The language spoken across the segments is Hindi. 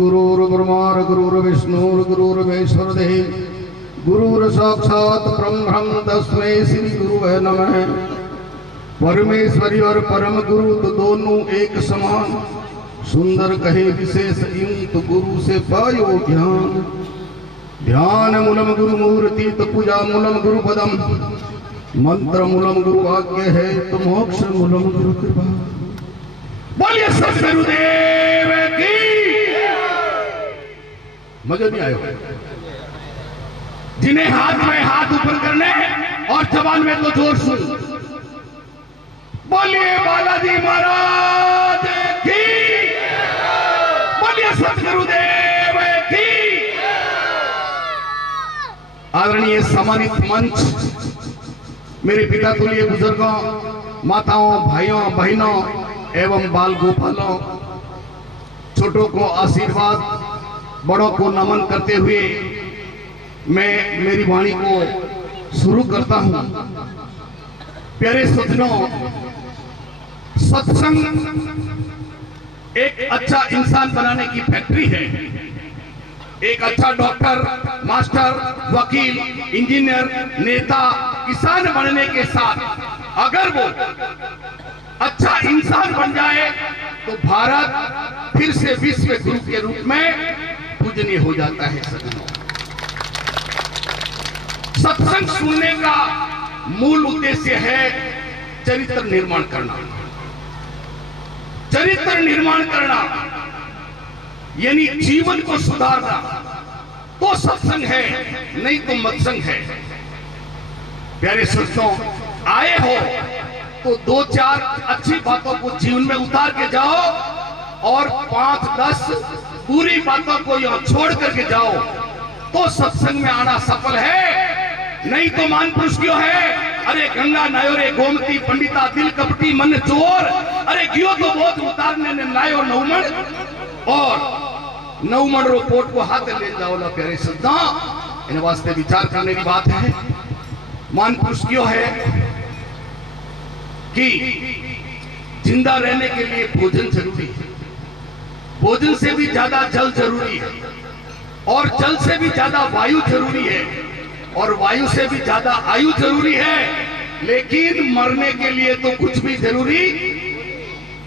गुरुर्ब्रह्मा गुरुर्विष्णुर्गुरुर्देव गुरुर्साक्षात् परब्रह्म तस्मै श्री गुरुवे नमः। परमेश्वरी और परम गुरु तो दोनों एक समान, सुंदर कहे विशेष इन तो गुरु से पायो ज्ञान। ध्यान मूलम गुरु मूर्ति तो पूजा मूलम गुरु पदम, मंत्र मूलम गुरु वाक्य है तो मोक्ष मूलम गुरु कृपा। बोलिए सद्गुरुदेव की। मजा नहीं आया? जिन्हें हाथ में हाथ ऊपर करने और जबान में तो जोर सुन। बोलिए बालाजी महाराज की। बोलिए सद्गुरुदेव की। आदरणीय सम्मानित मंच, मेरे पिता तुल्य बुजुर्गों, माताओं, भाइयों, बहनों एवं बाल गोपालों, छोटों को आशीर्वाद, बड़ों को नमन करते हुए मैं मेरी वाणी को शुरू करता हूं। प्यारे सज्जनों, सत्संग एक अच्छा इंसान बनाने की फैक्ट्री है। एक अच्छा डॉक्टर, मास्टर, वकील, इंजीनियर, नेता, किसान बनने के साथ अगर वो अच्छा इंसान बन जाए तो भारत फिर से विश्व गुरु के रूप में पूजनीय हो जाता है। सत्संग सुनने का मूल उद्देश्य है चरित्र निर्माण करना। चरित्र निर्माण करना यानी जीवन को सुधारना तो सत्संग है, नहीं तो मत्संग है। प्यारे सज्जनों, आए हो तो 2-4 अच्छी बातों को जीवन में उतार के जाओ और 5-10 बुरी बातों को यहां छोड़ करके जाओ तो सत्संग में आना सफल है। नहीं तो महापुरुष क्यों है? अरे गंगा नायोरे गोमती पंडिता दिल कपटी मन चोर, अरे गियो तो बहुत उतारने ने नायो नौमण और नौमण रो पोट को हाथ ले जाओ। ला प्यारे सदा इन वास्ते विचार करने की बात है। महापुरुष क्यों है कि जिंदा रहने के लिए भोजन जरूरी है, भोजन से भी ज्यादा जल जरूरी है और जल से भी ज्यादा वायु जरूरी है और वायु से भी ज्यादा आयु जरूरी है। लेकिन मरने के लिए तो कुछ भी जरूरी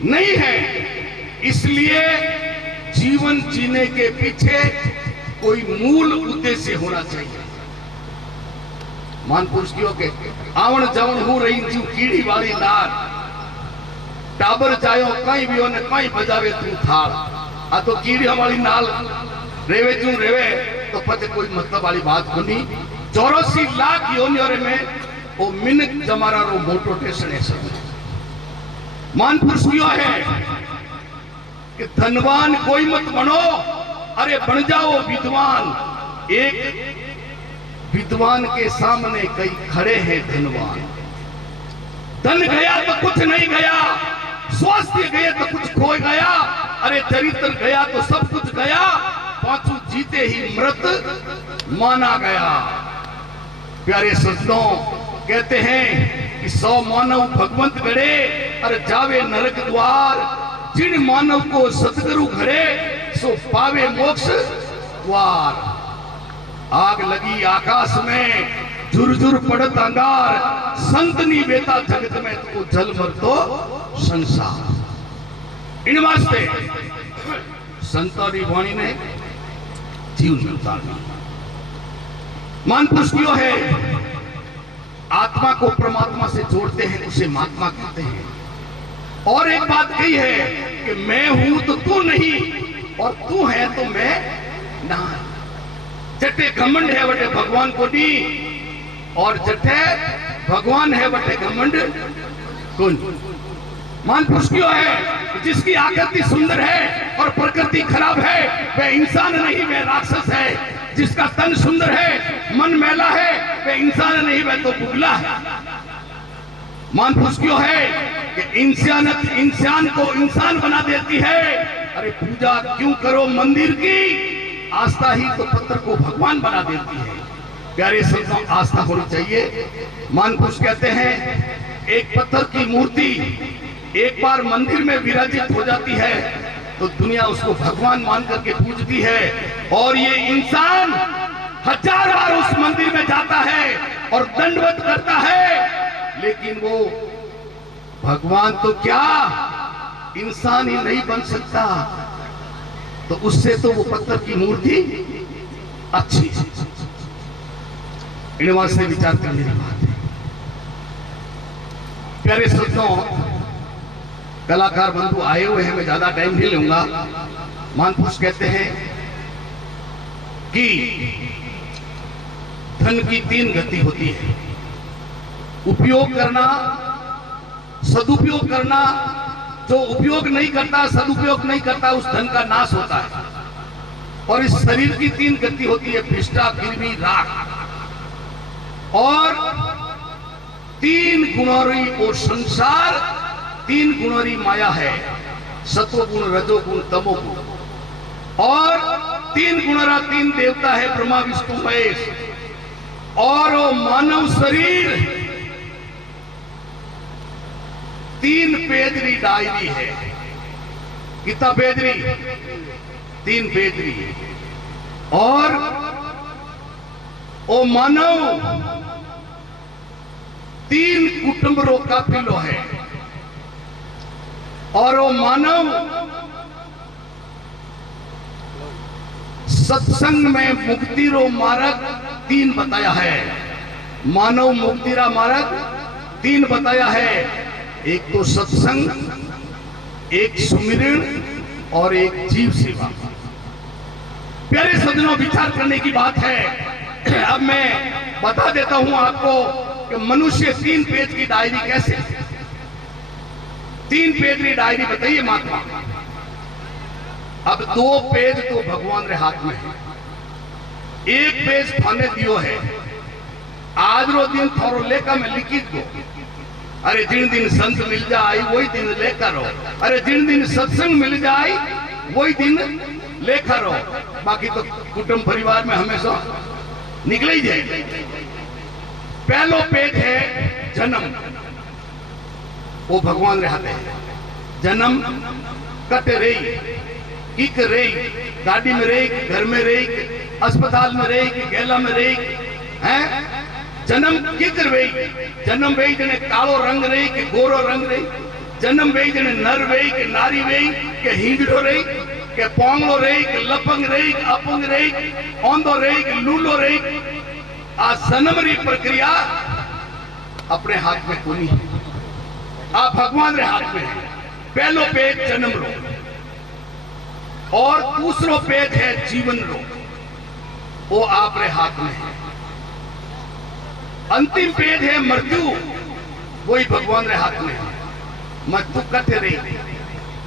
नहीं है। इसलिए जीवन जीने के पीछे कोई मूल उद्देश्य होना चाहिए। महापुरुष क्यों के आवण जवण हो रही जीव कीड़ी वाली नार, टाबर जायो कहीं भी होने कहीं बजावे तू थाल। आ तो कीड़ी हमारी नाल रेवे तू रेवे तो पते कोई मतलब वाली बात बनी। 84 लाख योनियों में वो मिनट जमारा रो मोटो टेशन है। सब महापुरुष क्यों है कि धनवान कोई मत बनो, अरे बन जाओ विद्वान। एक विद्वान के सामने कई खड़े हैं धनवान। धन गया तो कुछ नहीं गया, स्वास्थ्य गए तो कुछ खो गया, अरे चरित्र गया तो सब कुछ गया। पांचों जीते ही मृत माना गया। प्यारे सज्जनों, कहते हैं कि 100 मानव भगवंत गढ़े अरे जावे नरक द्वार। जिन मानव को सतगुरु घरे सो पावे मोक्ष द्वार। आग लगी आकाश में झुरझुर पड़त अंगार, संत नी बेता जगत में तो जल मर तो संसार। इन वास्ते संतों की वाणी ने जीवन में उतारना। महापुरुष क्यों है? आत्मा को परमात्मा से जोड़ते हैं, उसे महात्मा कहते हैं। और एक बात कही है कि मैं हूं तो तू नहीं और तू है तो मैं ना। जटे घमंड है बटे भगवान को दी और जटे भगवान है बटे घमंड कौन। महापुरुष क्यों है? जिसकी आकृति सुंदर है और प्रकृति खराब है वह इंसान नहीं, वह राक्षस है। जिसका तन सुंदर है, मन मैला है, वह इंसान नहीं, वह तो बुगला है। महापुरुष क्यों है कि इंसानियत इंसान को इंसान बना देती है। अरे पूजा क्यों करो मंदिर की, आस्था ही तो पत्थर को भगवान बना देती है। प्यारे संतों, आस्था होनी चाहिए। महापुरुष कहते हैं एक पत्थर की मूर्ति एक बार मंदिर में विराजित हो जाती है तो दुनिया उसको भगवान मान करके पूजती है, और ये इंसान 1000 बार उस मंदिर में जाता है और दंडवत करता है, लेकिन वो भगवान तो क्या इंसान ही नहीं बन सकता। तो उससे तो वो पत्थर की मूर्ति अच्छी। इनवा से विचार करने की बात है। प्यारे श्रोताओ, कलाकार बंधु आए हुए हैं, मैं ज्यादा टाइम नहीं लूंगा। महापुरुष कहते हैं कि धन की 3 गति होती है, उपयोग करना, सदुपयोग करना। जो उपयोग नहीं करता, सदुपयोग नहीं करता, उस धन का नाश होता है। और इस शरीर की 3 गति होती है, विष्ठा, कृमि, राख। और 3 गुणोरी वो संसार, 3 गुणोरी माया है, सत्वगुण, रजोगुण, तमोगुण। और 3 गुणोरा 3 देवता है, ब्रह्मा, विष्णु, महेश। और वो मानव शरीर 3 पेजरी डायरी है। कितना पेजरी? 3 पेजरी। और ओ मानव 3 कुटुंबों का पिलो है। और वो मानव सत्संग में मुक्ति रो मार्ग 3 बताया है। मानव मुक्ति रा मार्ग 3 बताया है। एक तो सत्संग, एक सुमिरन और एक जीव सेवा। प्यारे सज्जनों, विचार करने की बात है। अब मैं बता देता हूं आपको कि मनुष्य 3 पेज की डायरी कैसे, 3 पेज की डायरी बताइए महात्मा। अब 2 पेज तो भगवान रे हाथ में है, 1 पेज थाने दियो है। आज रो दिन थोरो लेकर में लिखी दो। अरे जिन दिन संत मिल जाए वही दिन लेकर हो। अरे जिन दिन सत्संग मिल जाए वही दिन लेकर हो। बाकी तो कुटुंब परिवार में हमेशा निकले ही जाए। पहलो पेज है जन्म, वो भगवान रहते हैं। जन्म कट रही, किक रही, गाड़ी में रही, घर में रही, अस्पताल में रही, गेला में रही है। जन्म किकर वेई, जन्म वेई जने कालो रंग रही के गोरो रंग रही। जन्म वेई जने नर वेई के नारी वेई के हिंगड़ो रही के पोंगलो रही के लपंग रही के अपंग रही, औंधो रही के लूलो रही। आ जन्म री प्रक्रिया अपने हाथ में कोनी है, आ भगवान रे हाथ में है। पहलो पेज जन्म रो, और दूसरो पेज है जीवन रो, वो आप रे हाथ में है। अंतिम पेज है मृत्यु, वही भगवान रे हाथ में है। मृत्यु कटे रही,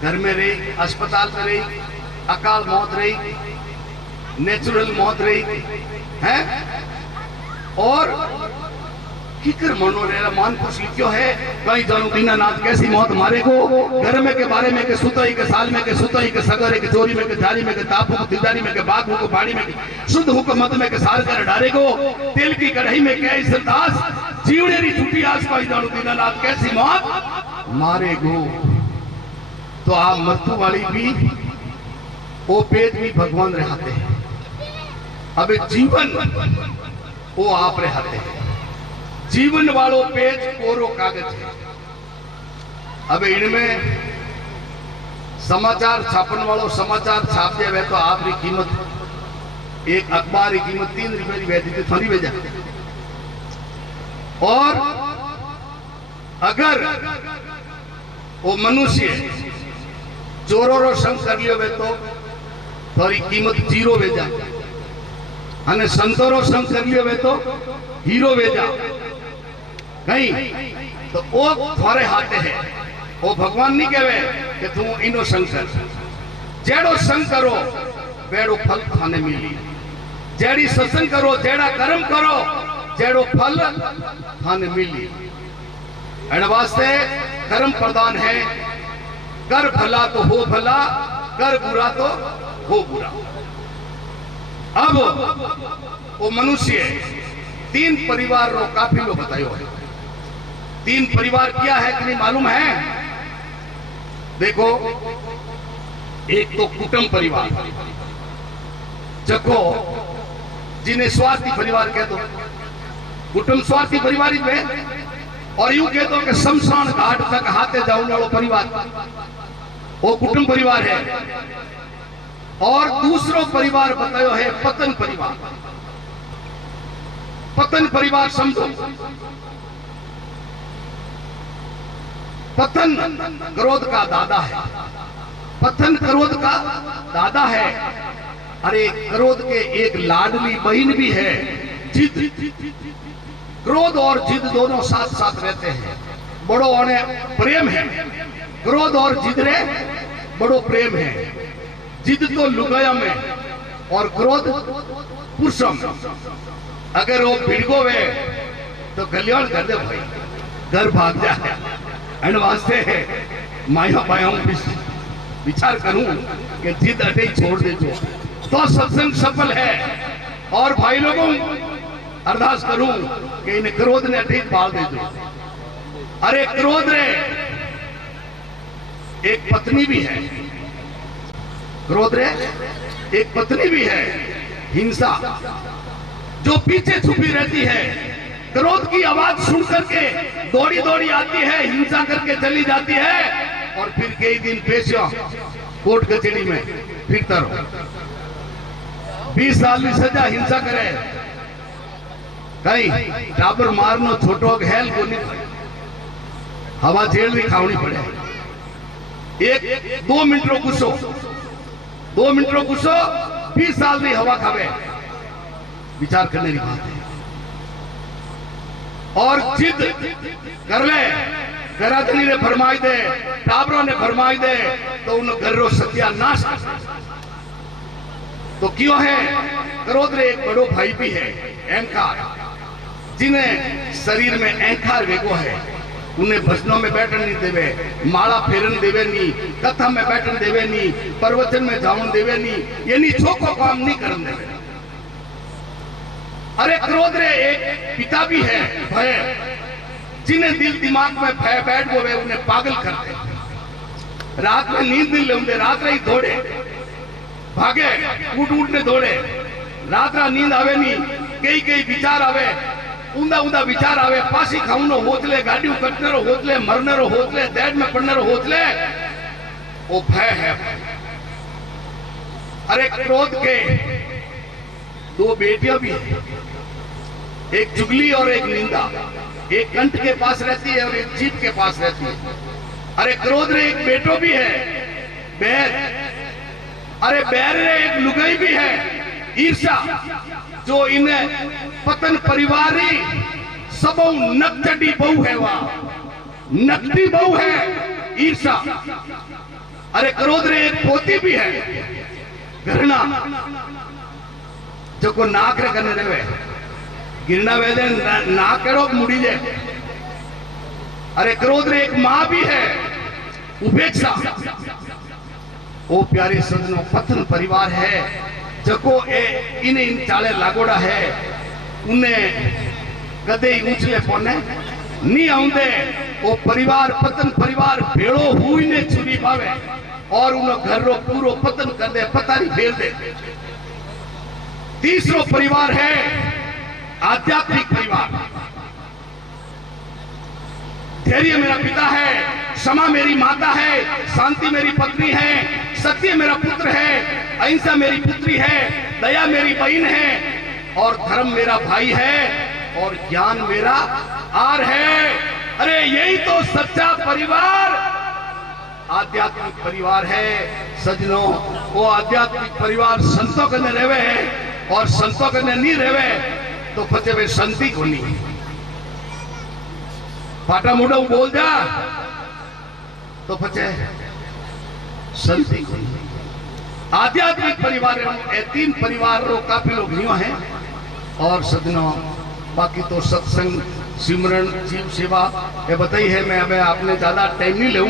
घर में रही, अस्पताल में रही, अकाल मौत रही, नेचुरल मौत रही है। और किकर मनो रे मान कुछ लिखो है, कहीं जानू दीनानाथ कैसी मौत मारे को। घर में के बारे में के सुतई के साल में के सुतई के सगरे के चोरी में के जारी में के तापू को तिजारी में के बाग को बाड़ी में के शुद्ध हुकमत में के साल कर डारे को। तेल की कढ़ाई में के सरदास जीवड़े री छुट्टी आस कहीं जानू दीनानाथ कैसी मौत मारे गो। तो आप मृत्यु वाली भी वो पेज भी भगवान रहते हैं। अब जीवन वो आप रहते हैं। जीवन वालों पेज कोरो कागज है। अब इनमें समाचार छापन वालों समाचार छाप दे तो आपकी कीमत, एक अखबार की कीमत 3 रुपए की भेजी थी, थोड़ी भेजा। और अगर वो मनुष्य चोरों रो संग कर लियो वे तो थोड़ी कीमत 0 भेजा, अने संतों संग कर लियो वे तो हीरो भेजा। नहीं तो वो थोड़े हाथे है, वो भगवान नहीं कहे कि तू इनो संग कर। जेड़ो संग करो वेड़ो फल थाने मिली। जेड़ी सत्संग करो, जेड़ा कर्म करो, जेड़ो फल थाने मिली। एन वास्ते कर्म प्रदान है। कर भला तो हो भला, कर बुरा तो हो बुरा। अब वो मनुष्य 3 परिवार रो काफिलो बतायो है। तीन परिवार क्या है कि नहीं मालूम है? देखो, एक तो कुटुंब परिवार, जको जिन्हें स्वार्थी परिवार कह दो, कुटुंब स्वार्थी परिवार ही में, और यूं कह दो कि शमशान घाट तक हाथे जाने वाला परिवार वो कुटुंब परिवार है। और दूसरो परिवार बतायो है पतन परिवार। पतन परिवार समझो, पतन क्रोध का दादा है, पतन क्रोध का दादा है। अरे क्रोध के एक लाडली बहन भी है, जिद। क्रोध और जिद दोनों साथ साथ रहते हैं, बड़ो और प्रेम है। क्रोध और जिद रे बड़ो प्रेम है। जिद तो लुगाया में और क्रोध पुरुषों में। अगर वो भिड़गो वे तो कल्याण कर दे भाई, घर भाग जाए। एंड वास्ते है माया पाया विचार करूं कि जिद अटे छोड़ दे तो सत्संग सफल है। और भाई लोगों अरदास करूं कि इन क्रोध ने अटे पाल दे दो। अरे क्रोध रे एक पत्नी भी है, क्रोध रे एक पत्नी भी है, हिंसा, जो पीछे छुपी रहती है। क्रोध की आवाज सुन करके दौड़ी दौड़ी आती है, हिंसा करके चली जाती है, और फिर कई दिन पेशा कोर्ट कचहरी में फिरता रहो। 20 साल की सजा हिंसा करे, कहीं टाबर मारनो छोटो हेल को नहीं, हवा जेल भी खावनी पड़े। एक 2 मिनट रो गुस्सो, 2 मिनट रो गुस्सो 20 साल की हवा खावे। विचार करने की बात है। और जिद कर ले, करादनी ने फरमाई दे, टाबरों ने फरमाई दे, तो उन घर रो सत्यानाश कर। तो क्यों है? क्रोध रे एक बड़ो भाई भी है, अहंकार, जिन्हें शरीर में अहंकार वेगो है। उन्हें भजनों में बैठन नहीं देवे, माला फेरन देवे नहीं, कथा में बैठन देवे नहीं, प्रवचन में जावन देवे नहीं, यानी छोको काम नहीं करन देवे। अरे क्रोध रे एक पिता भी है, भय, जिन्हें दिल दिमाग में भय बैठ गए, उन्हें पागल करते। रात में नींद नहीं लेंगे, रात रही दौड़े भागे, उठ उठने दौड़े, रात रा नींद आवे नहीं, कई कई विचार आवे, ऊंधा ऊंधा विचार आवे, फांसी खाऊनो होतले, गाड़ी कटने रो होतले, मरने रो होतले, दैड में पड़ने रो होतले, वो भय है। अरे क्रोध के 2 बेटियां भी है, एक चुगली और एक निंदा। एक कंठ के पास रहती है और एक जीभ के पास रहती है। अरे क्रोध रे एक बेटो भी है, बैर। अरे बैर रे एक लुगाई भी है, ईर्षा, जो इन्हें पतन परिवारी सबों नकचडी बहु है, वह नकटी बहु है, ईर्षा। अरे क्रोध रे एक पोती भी है, घृणा, जो को नाक रे करने रहे, गिरना वेदे नाक करो मुड़ी जाए। अरे क्रोध रे एक मां भी है, उपेक्षा। ओ प्यारे सजनों, पतन परिवार है, जको इन चाले लागोड़ा है, उन्हें कदे ऊंचले पौने नहीं आउंदे। वो परिवार पतन परिवार भेड़ो हुई ने चुनी पावे और उन घर रो पूरो पतन कर दे, पतारी फेर दे। तीसरो परिवार है आध्यात्मिक परिवार। धैर्य मेरा पिता है, क्षमा मेरी माता है, शांति मेरी पत्नी है, सत्य मेरा पुत्र है, अहिंसा मेरी पुत्री है, दया मेरी बहन है, और धर्म मेरा भाई है, और ज्ञान मेरा आर है। अरे यही तो सच्चा परिवार आध्यात्मिक परिवार है सजनों। वो आध्यात्मिक परिवार संतों के रहवे है, और संतों के नहीं रहवे तो फचे वे संति को नहीं। फाटा मुड़ा बोल जा तो फचे संति को नहीं। आध्यात्मिक परिवार 3 परिवार रो काफी लोग नहीं है। और सजनों, बाकी तो सत्संग, सिमरन, जीव सेवा ये बताई है। मैं अब आपने ज्यादा टाइम नहीं लूं।